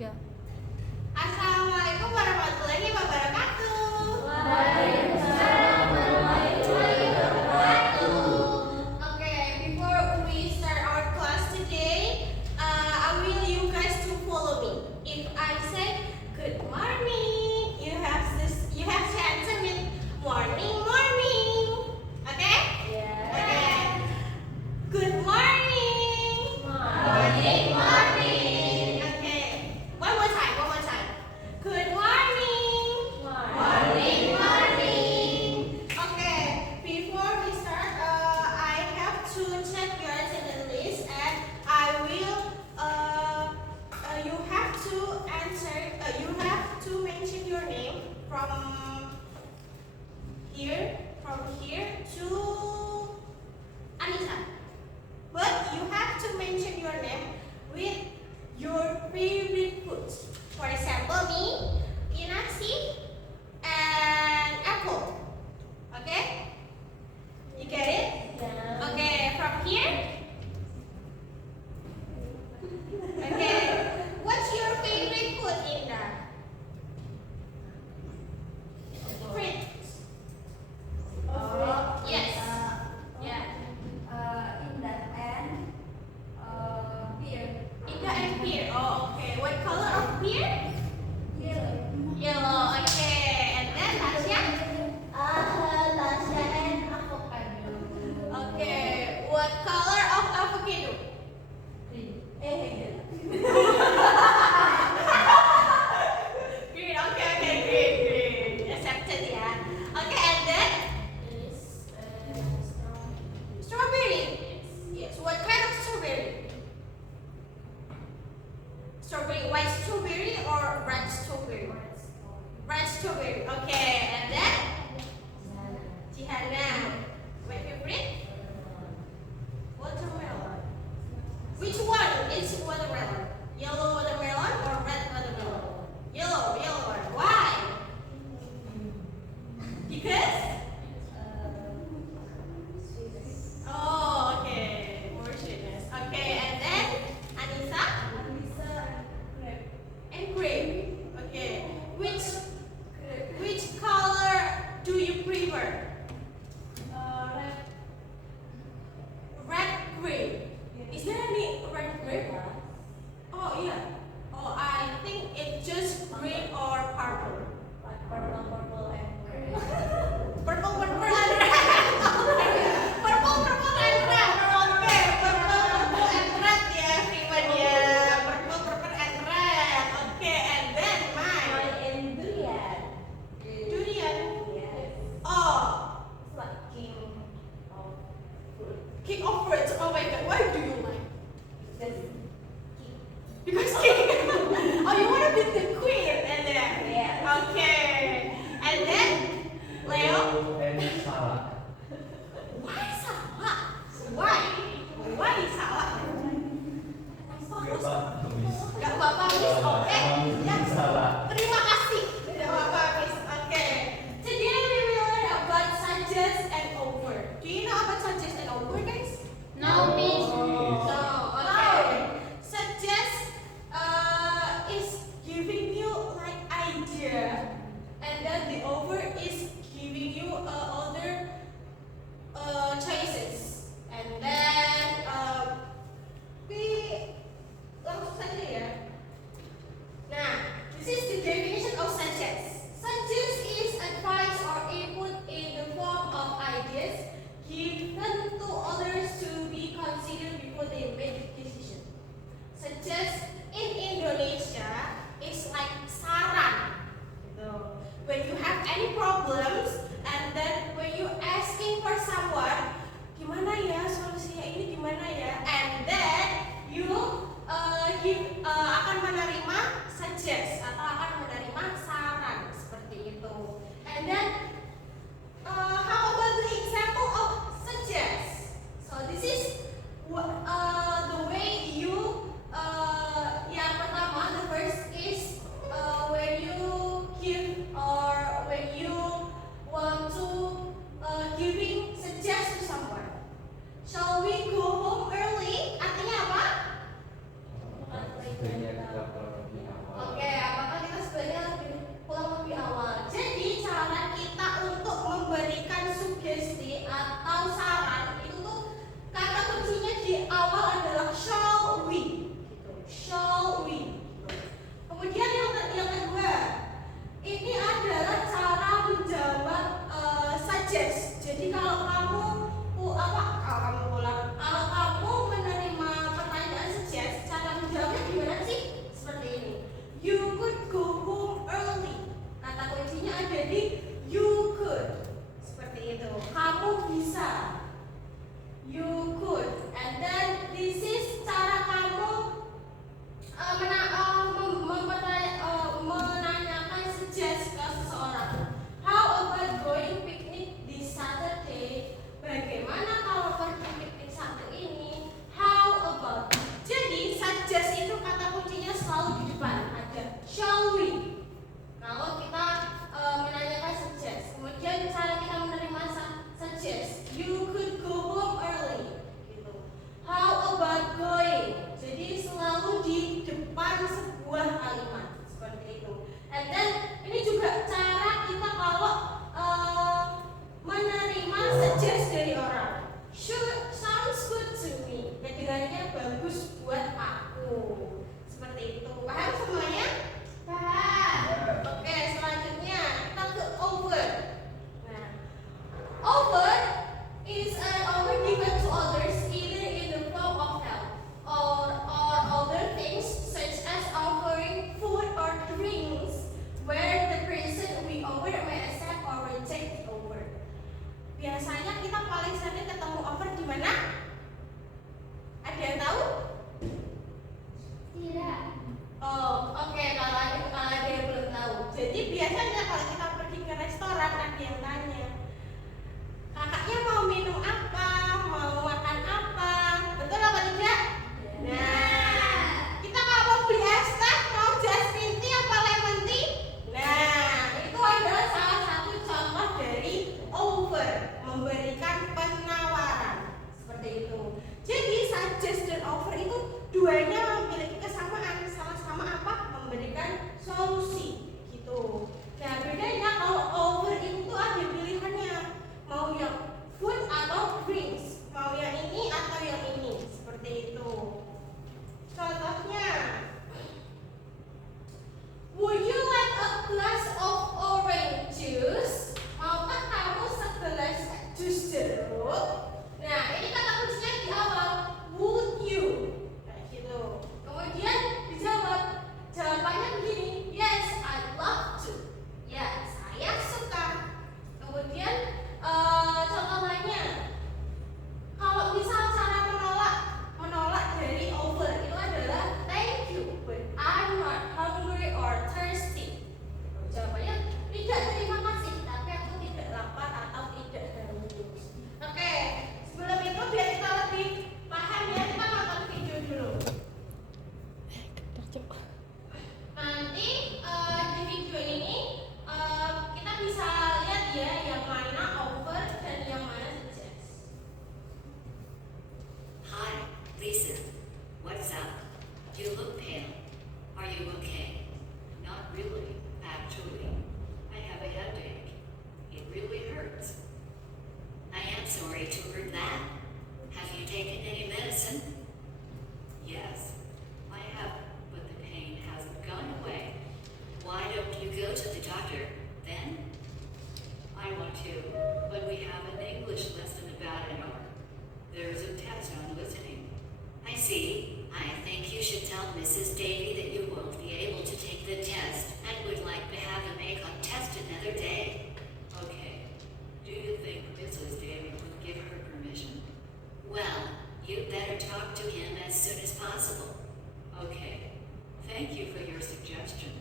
3. Assalamualaikum warahmatullahi wabarakatuh. Waalaikumsalam warahmatullahi wabarakatuh. Okay, before we start our class today, I will you guys to follow me. If I say good morning, you have to answer me morning, morning. Okay? Yeah. Okay. Good morning. Morning, morning. Okay. One more time. Good morning. Morning, morning. Okay. Before we start, I have to check your attendance list, and I will. You have to answer. You have to mention your name from here to Anissa. But you have to mention your name with your favorite foods. For example, me, nasi, and apple. Okay? You get it? Yeah. Okay, from here. Okay. What's your favorite food, Indra? Fruits. Yes. Yeah. Indra and pear. Oh, okay. What color of pear? Yellow. Okay. And then Tasya? Okay. What color of avocado? Green. Okay. Green. Accepted, yeah. Okay, and then strawberry. Yes. What kind of strawberry? Strawberry, white strawberry or red strawberry? Red strawberry. Okay, and then Jihana. My favorite? Watermelon. Which one is watermelon? Yellow watermelon or red watermelon? Yellow one. Why? Because? Oh, okay. More sweetness. Okay, and then Anissa? And grape. Okay. Which color do you prefer? Red grape. Is there any red grape? Oh yeah. Oh, I think it's just green or purple. Purple and red. Purple and red. Okay, purple and red ya, everyone ya. Purple and red. Okay, and then mine. Durian. Oh, king of fruits. Oh my god, why do you like? Because king. Oh, you want to be the queen, and then. Okay, and then Leo. Why salah? Why salah? Gak apa-apa, Miss. Oke. Ya. Terima kasih. Tidak apa-apa, Miss. Oke. Today we will learn about suggest and over. Do you know about suggest and over, guys? No, miss. No. Okay. Suggest is giving you like idea, and then the over is giving you other choices, and then we langsung saja ya. Nah, this is the definition of suggest. Suggest is advice or input in the form of ideas given to others to be considered before they make decision. Suggest in Indonesia is like saran. Gitu. When you have any problems, and then when you asking for someone, gimana ya solusinya ini gimana ya, and then you akan menerima suggest atau akan menerima saran seperti itu. And then how about the example of suggest? So this is the way you yang pertama, the first is when you give or when you want to giving suggest to someone. Shall we go home early? Artinya apa? itu. And then ini juga cara kita kalau menerima suggest dari orang. Sure, sounds good to me. Kedengarannya bagus buat aku. Seperti itu. Paham semuanya? Paham. Oke, selanjutnya kita ke over. Nah, over is an offer given to others either in the form of help or other things such as offering food or drinks, where the person we offer may accept or reject the offer. Biasanya kita paling sering ketemu offer di mana? Ada yang tahu? Tidak. Oh, oke. Kalau ada yang belum tahu. Jadi biasanya kalau kita pergi ke restoran ada yang tanya, kakaknya mau minum apa? Mau makan apa? Betul apa tidak? Nah, kita kalau mau beli es teh, mau jasmine tea apa lemon tea? Nah, itu adalah salah satu contoh dari over, memberikan penawaran. Seperti itu. Jadi suggest dan offer itu duanya memiliki kesamaan, sama-sama apa? Memberikan solusi gitu. Nah, bedanya kalau over itu tuh ada pilihannya, mau yang food atau drinks, mau yang ini atau yang ini, seperti itu. Contohnya, would you like a glass of orange juice? Maukah kamu segelas jus jeruk? Nah, ini kata kuncinya di awal, would you? Kayak gitu. Kemudian dijawab, jawabannya begini, yes, I'd love to. Ya, saya suka. Kemudian contoh lainnya, kalau misal cara menolak dari over itu adalah thank you, but I'm not hungry or thirsty. Jawabannya tidak, terima kasih, tapi aku tidak lapar atau tidak haus. Oke, sebelum itu biar kita lebih paham ya, kita nonton video dulu. Nanti di video ini kita bisa lihat ya yang mana over dan yang mana suggest. Hi, Lisa. What's up? You look pale. Are you okay? Not really, actually. I have a headache. It really hurts. I am sorry to hear that. Have you taken any medicine? Yes, I have, but the pain hasn't gone away. Why don't you go to the doctor then? I want to, but we have an English lesson about an hour. There's a test on listening. I see. I think you should tell Mrs. Davy that you won't be able to take the test and would like to have a make-up test another day. Okay. Do you think Mrs. Davy would give her permission? Well, you'd better talk to him as soon as possible. Okay. Thank you for your suggestion.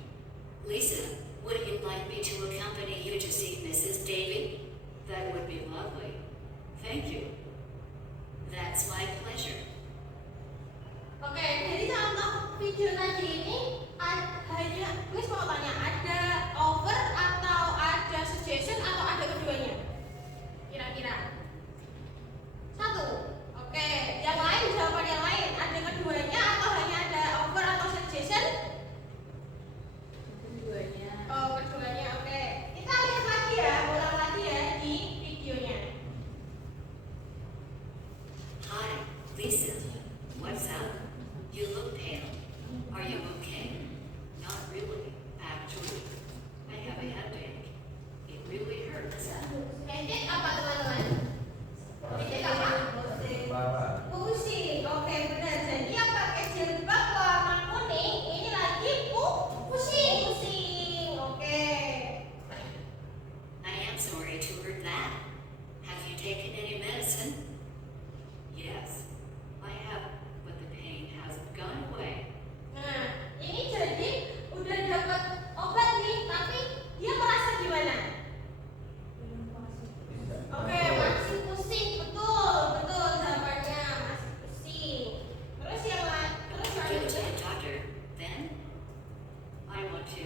Lisa, would you like me to accompany you to see Mrs. Davy? That would be lovely. Thank you. That's my pleasure. Oke, jadi contoh video tadi ini hanya Miss mau tanya, ada over atau ada suggestion atau ada keduanya? Kira-kira satu. Oke, yang lain jawaban yang lain, ada keduanya atau hanya ada over atau suggestion? Keduanya. Oh, keduanya. Oke, kita lihat lagi ya, ulang lagi ya di videonya. Hi, Lisa. What's up? You look pale. Are you okay? Not really, actually. I have a headache. It really hurts. Headache apa teman-teman? Headache apa? Pusing. Oke, benar. Jadi yang pakai jilbab warna kuning ini lagi pusing. Oke. I am sorry to hear that. Have you taken any medicine? Yes, I have, but the pain hasn't gone away. Nah, ini jadi udah dapat obat nih, tapi dia merasa gimana? Oke, masih pusing, betul jawabannya, masih pusing. Terus yang lain, terus Go to selanjutnya. the doctor, then? I want to,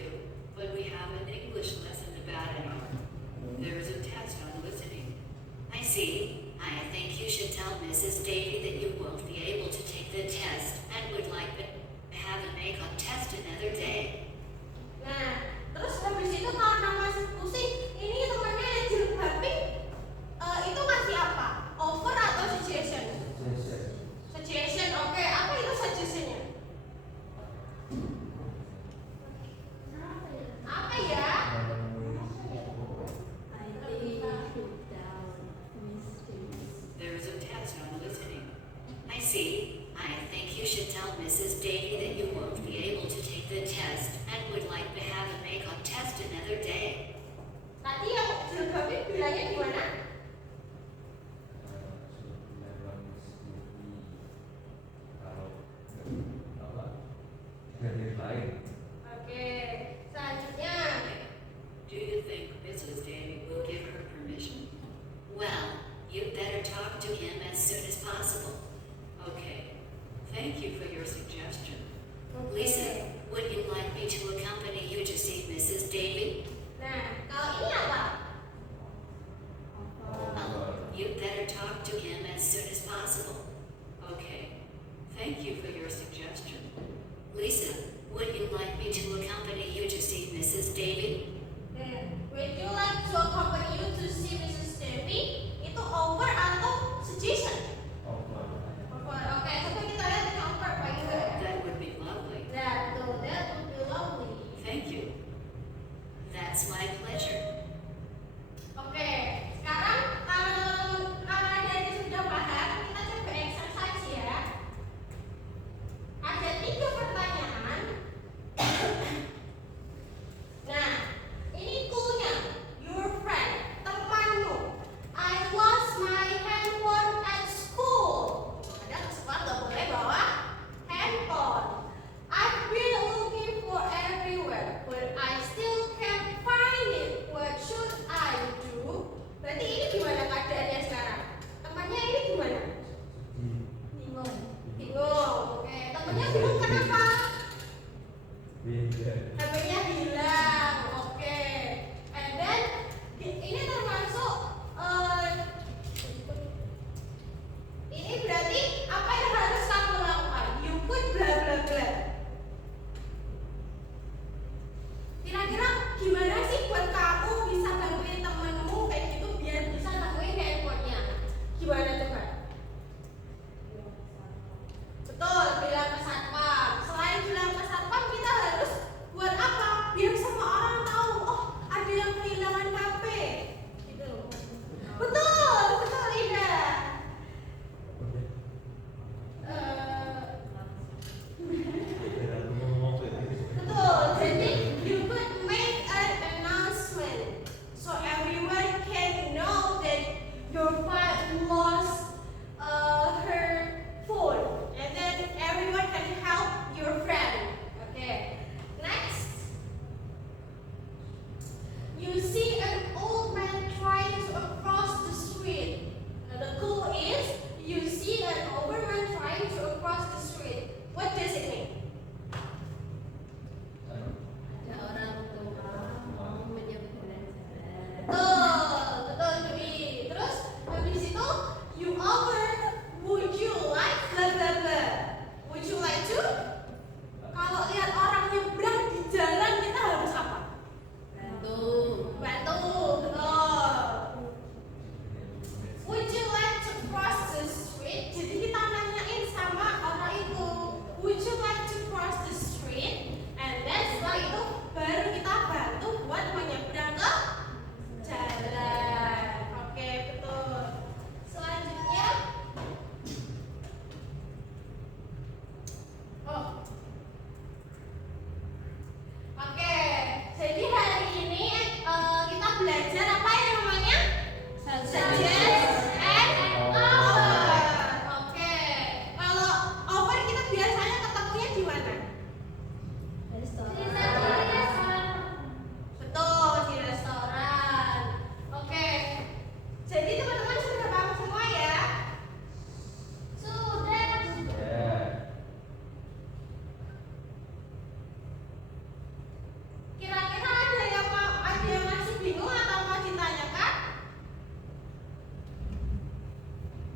but we have an English lesson about an hour. There is a test on listening. I see. I think you should tell Mrs. Davy that you won't be able to take the test and would like to have a make-up test another day. Nah, test another day. Tadi yang jilbabnya bilangnya gimana? Oke, selanjutnya. Do you think Mrs. Davy will give her permission? Well, you better talk to him as soon as possible. Okay. Thank you for your suggestion. Lisa, would you like me to accompany you to see Mrs. Davy? Nah, kalau ini apa? You better talk to him as soon as possible. Okay. Thank you for your suggestion. Lisa, would you like me to accompany you to see Mrs. Davy? Would you like to accompany you to see Mrs. Davy? Itu over atau suggestion? Over. Oke, coba kita lihat yang over apa gitu. That would be lovely. That would be lovely. Thank you. That's my pleasure. Oke, sekarang kalau adik-adik sudah paham, kita coba exercise ya. Ada 3 pertanyaan. Nah, ini clue-nya. Your friend, temanmu. I lost my handphone at school. Ada ke sekolah nggak boleh bawa handphone. I've been looking for everywhere, but I still can't find it. What should I do? Berarti ini gimana keadaannya sekarang? Temannya ini gimana? Bingung. Bingung. Oke, temannya bingung kenapa? HP-nya hilang. Oke. And then ini termasuk ini berarti apa yang harus kamu lakukan? You put bla bla bla. Kira-kira gimana sih buat kamu bisa bantuin temenmu kayak gitu biar bisa nemuin handphonenya? Gimana coba? Betul, bilang ke satpam. Selain bilang ke satpam, kita harus buat apa? Biar semua orang tahu, oh ada yang kehilangan HP. Gitu. Betul, betul Ida. Betul. Jadi you could make an announcement so everyone can know that your friend lost her phone, and then everyone can help your friend. Okay. Next, you see an old man trying to cross the street. Now the clue is you see an old man trying to cross the street. What does it mean? Ada orang tua mau menyeberang jalan. Betul Dwi. Terus habis itu you offer, would you like bla bla bla. Would you like to? Kalau lihat orang nyebrang di jalan kita harus apa? Bantu. Bantu. Betul. Would you like to cross the street? Jadi kita nanyain sama orang itu, would you like to cross the street? And then setelah itu baru kita bantu buat menyeberang ke jalan. Oke, betul. Selanjutnya, oh, oke. Jadi hari ini kita belajar apa yang namanya? Suggest and offer. Oke. Kalau offer kita biasanya ketemunya di mana? Betul, di restoran. Oke. Jadi teman-teman sudah paham semua ya? Sudah. Kira-kira ada yang masih bingung atau mau ditanyakan?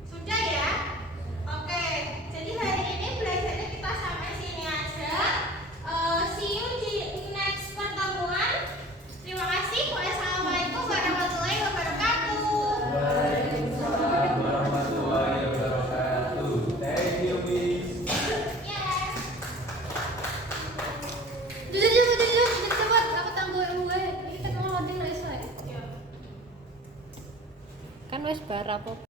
Sudah ya? Oke. Jadi hari ini belajarnya kita sampai sini aja. See you di next pertemuan. Terima kasih. Wassalamualaikum warahmatullahi wabarakatuh. Thank you, Miss. Yes. Jujur, cepat aku tangguh gue. Kita mau loading lah iso. Ya. Kan wis bar apa